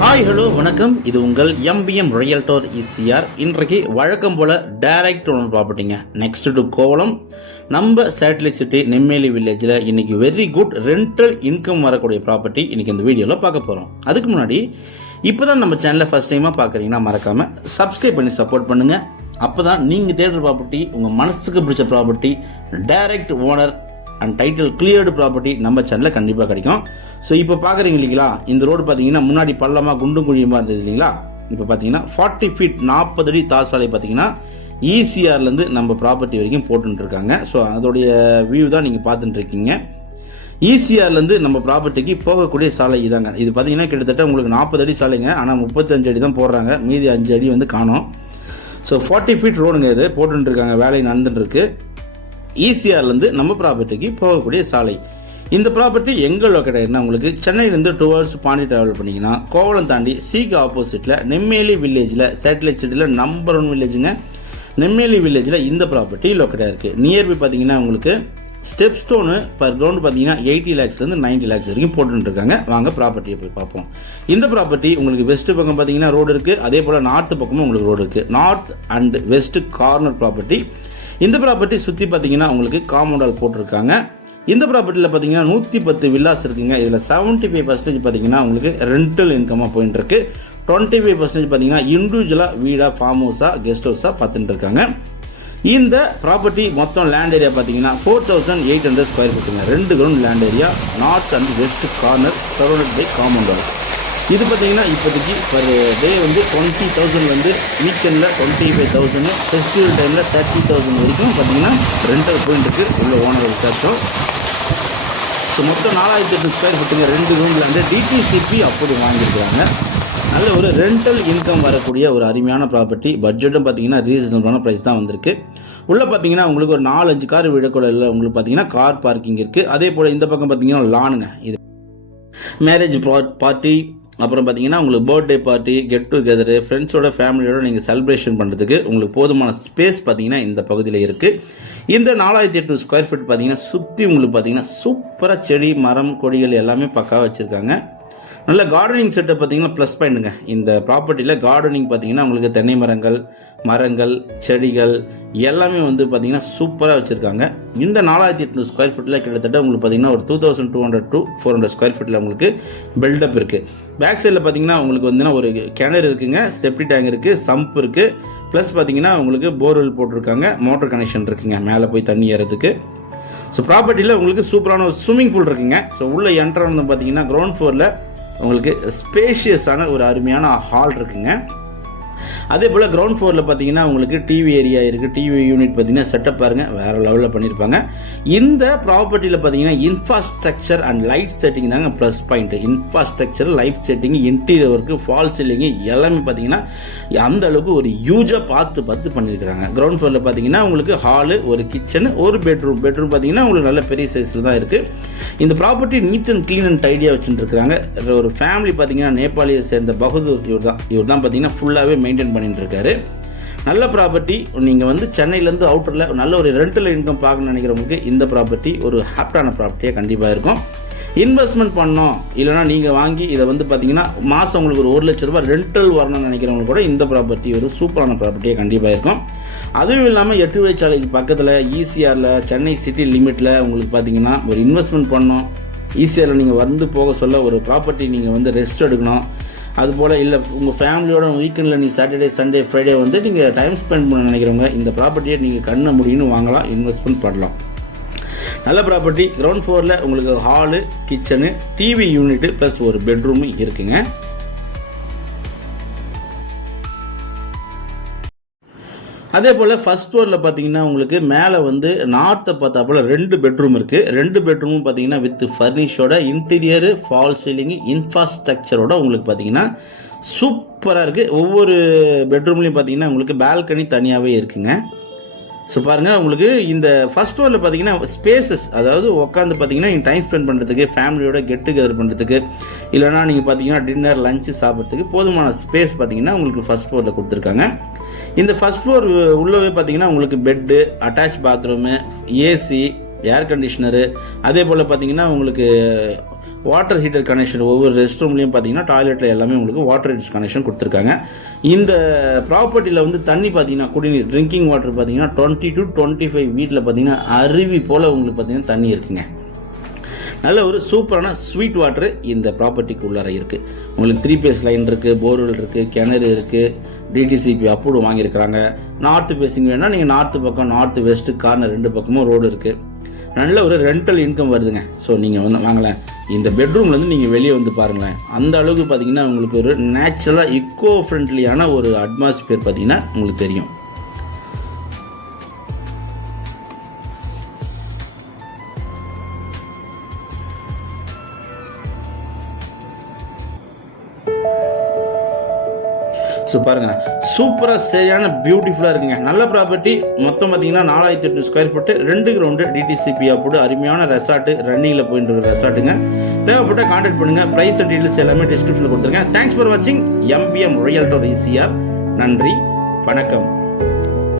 Hi hello வணக்கம். இது உங்கள் எம்பிஎம் ரியல்டோர் இசிஆர். இன்றைக்கு வழக்கம் போல் டைரக்ட் ஓனர் ப்ராப்பர்ட்டிங்க. நெக்ஸ்ட் டு கோவளம் நம்ம சேட்டலைட் சிட்டி நெம்மேலி வில்லேஜில் இன்றைக்கி வெரி குட் ரெண்டல் இன்கம் வரக்கூடிய ப்ராப்பர்ட்டி இன்றைக்கி இந்த வீடியோவில் பார்க்க போகிறோம். அதுக்கு முன்னாடி இப்போ தான் நம்ம சேனலை ஃபஸ்ட் டைமாக பார்க்குறீங்கன்னா மறக்காமல் சப்ஸ்கிரைப் பண்ணி சப்போர்ட் பண்ணுங்கள். அப்போ தான் நீங்கள் தேடுற ப்ராப்பர்ட்டி, உங்கள் மனசுக்கு பிடிச்ச property, direct owner and title cleared property நம்ம சேனலில் கண்டிப்பாக கிடைக்கும். ஸோ இப்போ பார்க்குறீங்க இல்லைங்களா, இந்த ரோடு பார்த்தீங்கன்னா முன்னாடி பள்ளமாக குண்டும் குழியுமாக இருந்தது இல்லைங்களா. இப்போ பார்த்தீங்கன்னா 40 ஃபீட் 40 அடி தார் சாலை பார்த்தீங்கன்னா ஈசிஆர்லேருந்து நம்ம ப்ராப்பர்ட்டி வரைக்கும் போட்டுருக்காங்க. ஸோ அதோடைய வியூ தான் நீங்கள் பார்த்துட்டு இருக்கீங்க. ஈசிஆர்லேருந்து நம்ம ப்ராப்பர்ட்டிக்கு போகக்கூடிய சாலை இதாங்க. இது பார்த்தீங்கன்னா கிட்டத்தட்ட உங்களுக்கு 40 அடி சாலைங்க. ஆனால் 35 அடி தான் போடுறாங்க, மீதி 5 அடி வந்து காணும். ஸோ 40 ஃபீட் ரோடுங்க இது போட்டுருக்காங்க, வேலை நடந்துட்டுருக்கு. ஈசிஆர்லேருந்து நம்ம ப்ராப்பர்ட்டிக்கு போகக்கூடிய சாலை. இந்த ப்ராப்பர்ட்டி எங்கே லொக்கேட் ஆகிருந்தா உங்களுக்கு சென்னையிலேருந்து டுவர்ட்ஸ் பாண்டி ட்ராவல் பண்ணிங்கன்னா கோவளம் தாண்டி சிக்கு ஆப்போசிட்டில் நெம்மேலி வில்லேஜில் சேட்டலைட் சிட்டியில் நம்பர் 1 வில்லேஜுங்க. நெம்மேலி வில்லேஜில் இந்த ப்ராப்பர்ட்டி லொக்கேட் ஆகிருக்கு. நியர்பை பார்த்தீங்கன்னா உங்களுக்கு ஸ்டெப் ஸ்டோனு பர் கிரவுண்டு பார்த்தீங்கன்னா 80 lakhsலேருந்து 90 lakhs வரைக்கும் போட்டுருக்காங்க. வாங்க ப்ராப்பர்ட்டியை போய் பார்ப்போம். இந்த ப்ராப்பர்ட்டி உங்களுக்கு வெஸ்ட் பக்கம் பார்த்தீங்கன்னா ரோடு இருக்குது, அதே போல் நார்த்து பக்கமும் உங்களுக்கு ரோடு இருக்குது. North and west corner property. இந்த ப்ராப்பர்ட்டி சுற்றி பார்த்தீங்கன்னா உங்களுக்கு காம்பவுண்டால் போட்டிருக்காங்க. இந்த ப்ராப்பர்ட்டியில் பார்த்தீங்கன்னா 110 வில்லாஸ் இருக்குங்க. இதில் 75% பார்த்தீங்கன்னா உங்களுக்கு ரெண்டல் இன்கமாக போயிட்டு இருக்கு. 25% பார்த்தீங்கன்னா இண்டிவிஜுவலாக வீடாக, ஃபார்ம் ஹவுஸாக, கெஸ்ட் ஹவுஸாக பார்த்துட்டு இருக்காங்க. இந்த ப்ராப்பர்ட்டி மொத்தம் லேண்ட் ஏரியா பார்த்தீங்கன்னா 4800 ஸ்கொயர் ஃபீட்டுங்க. 2 ground land area, north and west corner, surrounded by compound. இது பார்த்தீங்கன்னா இப்போதைக்கு பர் டே வந்து 20,000 வந்து வீக்கெண்டில் 25,000, ஃபெஸ்டிவல் டைமில் 30,000 வரைக்கும் பார்த்தீங்கன்னா ரெண்டல் போயிட்டு இருக்கு. உள்ள ஓனர் விசாரிச்சோம். ஸோ மொத்தம் 4800 ஸ்கொயர் ஃபீட்டுங்க. 2 ரூமில் வந்து டிடிசிபி அப்போது வாங்கியிருக்கிறாங்க. நல்ல ஒரு ரெண்டல் இன்கம் வரக்கூடிய ஒரு அருமையான ப்ராப்பர்ட்டி. பட்ஜெட்டும் பார்த்தீங்கன்னா ரீசனபிளான ப்ரைஸ் தான் வந்திருக்கு. உள்ளே பார்த்தீங்கன்னா உங்களுக்கு ஒரு 4-5 கார் விடக்குள்ள உங்களுக்கு பார்த்தீங்கன்னா கார் பார்க்கிங் இருக்குது. அதே போல் இந்த பக்கம் பார்த்தீங்கன்னா லானுங்க. இது மேரேஜ் பார்ட்டி, அப்புறம் பார்த்தீங்கன்னா உங்களுக்கு பர்த்டே பார்ட்டி, கெட் டுகெதரு, ஃப்ரெண்ட்ஸோட ஃபேமிலியோட நீங்கள் செலிப்ரேஷன் பண்ணுறதுக்கு உங்களுக்கு போதுமான ஸ்பேஸ் பார்த்தீங்கன்னா இந்த பகுதியில் இருக்குது. இந்த 4800 ஸ்கொயர் ஃபீட் பார்த்தீங்கன்னா சுற்றி உங்களுக்கு பார்த்தீங்கன்னா சூப்பராக செடி, மரம், கொடிகள் எல்லாமே பக்காவாக வச்சுருக்காங்க. நல்ல கார்டனிங் செட்டப் பார்த்தீங்கன்னா ப்ளஸ் பாயிண்ட்டுங்க. இந்த ப்ராப்பர்ட்டியில் கார்டனிங் பார்த்தீங்கன்னா உங்களுக்கு தென்னை மரங்கள், செடிகள் எல்லாமே வந்து பார்த்தீங்கன்னா சூப்பராக வச்சுருக்காங்க. இந்த 4800 ஸ்கொயர் ஃபீட்டில் கிட்டத்தட்ட உங்களுக்கு பார்த்தீங்கன்னா ஒரு 2200 to 400 ஸ்கொயர் ஃபீட்டில் உங்களுக்கு பில்டப் இருக்குது. பேக் சைடில் பார்த்தீங்கன்னா உங்களுக்கு வந்து ஒரு கிணறு இருக்குங்க, செப்டி டேங்க் இருக்குது, சம்ப் இருக்குது, ப்ளஸ் பார்த்தீங்கன்னா உங்களுக்கு போர்வெல் போட்டிருக்காங்க, மோட்டர் கனெக்ஷன் இருக்குங்க மேலே போய் தண்ணி ஏறதுக்கு. ஸோ ப்ராப்பர்ட்டியில் உங்களுக்கு சூப்பரான ஒரு ஸ்விம்மிங் பூல் இருக்குங்க. ஸோ உள்ள என்ட்ரு வந்து பார்த்தீங்கன்னா கிரவுண்ட் ஃப்ளோரில் உங்களுக்கு ஸ்பேஷியஸான ஒரு அருமையான ஹால் இருக்குங்க. அதே போல் கிரவுண்ட் ஃப்ளோரில் பார்த்தீங்கன்னா உங்களுக்கு டிவி ஏரியா இருக்குது. டிவி யூனிட் பார்த்தீங்கன்னா செட்டப் பாருங்கள், வேறு லெவலில் பண்ணியிருப்பாங்க. இந்த ப்ராப்பர்ட்டியில் பார்த்தீங்கன்னா இன்ஃப்ராஸ்ட்ரக்சர் அண்ட் லைட் செட்டிங் தாங்க plus point. Infrastructure, light setting, interior work, fall ceiling எல்லாமே பார்த்தீங்கன்னா அந்த அளவுக்கு ஒரு யூஜாக பார்த்து பண்ணியிருக்கிறாங்க. கிரவுண்ட் ஃப்ளோரில் பார்த்தீங்கன்னா உங்களுக்கு ஹாலு, ஒரு கிச்சனு, ஒரு பெட்ரூம் பார்த்தீங்கன்னா உங்களுக்கு நல்ல பெரிய சைஸில் தான் இருக்குது. இந்த property neat and clean and டைடியாக வச்சுருக்காங்க. ஒரு ஃபேமிலி பார்த்தீங்கன்னா நேபாளியை சேர்ந்த பகதூர் இவர் தான் பார்த்தீங்கன்னா ஃபுல்லாகவே மெயின்டைன் பண்ணிட்டு இருக்காரு. நல்ல ப்ராப்பர்ட்டி. நீங்கள் வந்து சென்னையிலேருந்து அவுட்டரில் நல்ல ஒரு ரெண்டல் இன்கம் பார்க்கணும்னு நினைக்கிறவங்களுக்கு இந்த ப்ராப்பர்ட்டி ஒரு ஹாப்டான ப்ராப்பர்ட்டியாக கண்டிப்பாக இருக்கும். இன்வெஸ்ட்மெண்ட் பண்ணோம் இல்லைனா நீங்கள் வாங்கி இதை வந்து பார்த்தீங்கன்னா மாதம் உங்களுக்கு ஒரு 1 லட்ச ரூபாய் ரெண்டல் வரணும்னு நினைக்கிறவங்களுக்கு கூட இந்த ப்ராப்பர்ட்டி ஒரு சூப்பரான ப்ராப்பர்ட்டியாக கண்டிப்பாக இருக்கும். அதுவும் இல்லாமல் 8 வழிச்சாலைக்கு பக்கத்தில் ஈசிஆரில் சென்னை சிட்டி லிமிட்டில் உங்களுக்கு பார்த்தீங்கன்னா ஒரு இன்வெஸ்ட்மெண்ட் பண்ணணும், ஈசிஆரில் நீங்கள் வந்து போக சொல்ல ஒரு ப்ராப்பர்ட்டி நீங்கள் வந்து ரெஸ்ட் எடுக்கணும், அதுபோல் இல்லை உங்கள் ஃபேமிலியோட வீக்கெண்டில் நீங்கள் சாட்டர்டே, சண்டே, ஃப்ரைடே வந்து நீங்கள் டைம் ஸ்பெண்ட் பண்ண நினைக்கிறவங்க இந்த ப்ராப்பர்ட்டியை நீங்கள் கண்ண முடியும்னு வாங்கலாம், இன்வெஸ்ட்மெண்ட் பண்ணலாம். நல்ல ப்ராப்பர்ட்டி. கிரவுண்ட் ஃப்ளோரில் உங்களுக்கு hall, kitchen, TV unit plus ஒரு பெட்ரூமு இருக்குங்க. அதே போல் ஃபர்ஸ்ட் ஃப்ளோரில் பார்த்தீங்கன்னா உங்களுக்கு மேலே வந்து நார்த்தை பார்த்தா போல் 2 பெட்ரூம் இருக்குது. 2 பெட்ரூமும் பார்த்தீங்கன்னா வித் ஃபர்னிஷோட, இன்டீரியரு, ஃபால் சீலிங்கு, இன்ஃப்ராஸ்ட்ரக்சரோட உங்களுக்கு பார்த்தீங்கன்னா சூப்பராக இருக்குது. ஒவ்வொரு பெட்ரூம்லேயும் பார்த்தீங்கன்னா உங்களுக்கு பால்கனி தனியாகவே இருக்குங்க. ஸோ பாருங்கள், உங்களுக்கு இந்த ஃபர்ஸ்ட் ஃப்ளோரில் பார்த்தீங்கன்னா ஸ்பேசஸ், அதாவது உட்காந்து பார்த்தீங்கன்னா நீங்கள் டைம் ஸ்பெண்ட் பண்ணுறதுக்கு, ஃபேமிலியோட கெட் டுகெதர் பண்ணுறதுக்கு, இல்லைனா நீங்கள் பார்த்தீங்கன்னா டின்னர், லஞ்சு சாப்பிட்றதுக்கு போதுமான ஸ்பேஸ் பார்த்தீங்கன்னா உங்களுக்கு ஃபர்ஸ்ட் ஃப்ளோரில் கொடுத்துருக்காங்க. இந்த ஃபர்ஸ்ட் ஃப்ளோர் உள்ளவே பார்த்தீங்கன்னா உங்களுக்கு பெட்டு, அட்டாச் பாத்ரூமு, ஏசி, ஏர் கண்டிஷனரு, அதே போல் பார்த்தீங்கன்னா உங்களுக்கு வாட்டர் ஹீட்டர் கனெக்ஷன் ஒவ்வொரு ரெஸ்ட் ரூம்லேயும் பார்த்தீங்கன்னா டாய்லெட்டில் எல்லாமே உங்களுக்கு வாட்டர் ஹீட்டர் கனெக்ஷன் கொடுத்துருக்காங்க. இந்த ப்ராப்பர்ட்டியில் வந்து தண்ணி பார்த்தீங்கன்னா குடிநீர் ட்ரிங்கிங் வாட்டர் பார்த்தீங்கன்னா 20 to 25 வீட்டில் பார்த்தீங்கன்னா அருவி போல் உங்களுக்கு பார்த்தீங்கன்னா தண்ணி இருக்குங்க. நல்ல ஒரு சூப்பரான ஸ்வீட் வாட்டர் இந்த ப்ராப்பர்ட்டிக்கு உள்ளார இருக்குது. உங்களுக்கு 3 பேஸ் லைன் இருக்குது, போர்வெல் இருக்குது, கிணறு இருக்குது, டிடிசிபி அப்ரூவ் வாங்கியிருக்கிறாங்க. நார்த்து பேசிங் வேணால் நீங்கள் நார்த்து பக்கம் நார்த்து வெஸ்ட்டு கார்னர் 2 பக்கமும் ரோடு இருக்குது. நல்ல ஒரு ரெண்டல் இன்கம் வருதுங்க. ஸோ நீங்கள் வந்து வாங்கலேன், இந்த பெட்ரூம்லேருந்து நீங்கள் வெளியே வந்து பாருங்களேன். அந்த அளவுக்கு பார்த்தீங்கன்னா உங்களுக்கு ஒரு நேச்சுரலாக இக்கோ ஃப்ரெண்ட்லியான ஒரு அட்மாஸ்பியர் பார்த்தீங்கன்னா உங்களுக்கு தெரியும். ஸோ பாருங்கள், சூப்பராக சரியான பியூட்டிஃபுல்லாக இருக்குங்க. நல்ல ப்ராப்பர்ட்டி. மொத்தம் பார்த்தீங்கன்னா 4800 ஸ்கொயர் ஃபீட்டு, 2 கிரவுண்டு, டிடிசிபி போட்டு அருமையான ரெசார்ட்டு, ரன்னிங்கில் போயிட்டு இருக்க ரெசார்ட்டுங்க. தேவைப்பட்ட கான்டாக்ட் பண்ணுங்கள். ப்ரைஸ் அண்ட் டீட்டெயில்ஸ் எல்லாமே டிஸ்கிரிப்ஷனில் கொடுத்துருக்கேன். தேங்க்ஸ் ஃபார் வாட்சிங் எம்பிஎம் ரியல்டோர் ஈசிஆர். நன்றி, வணக்கம்.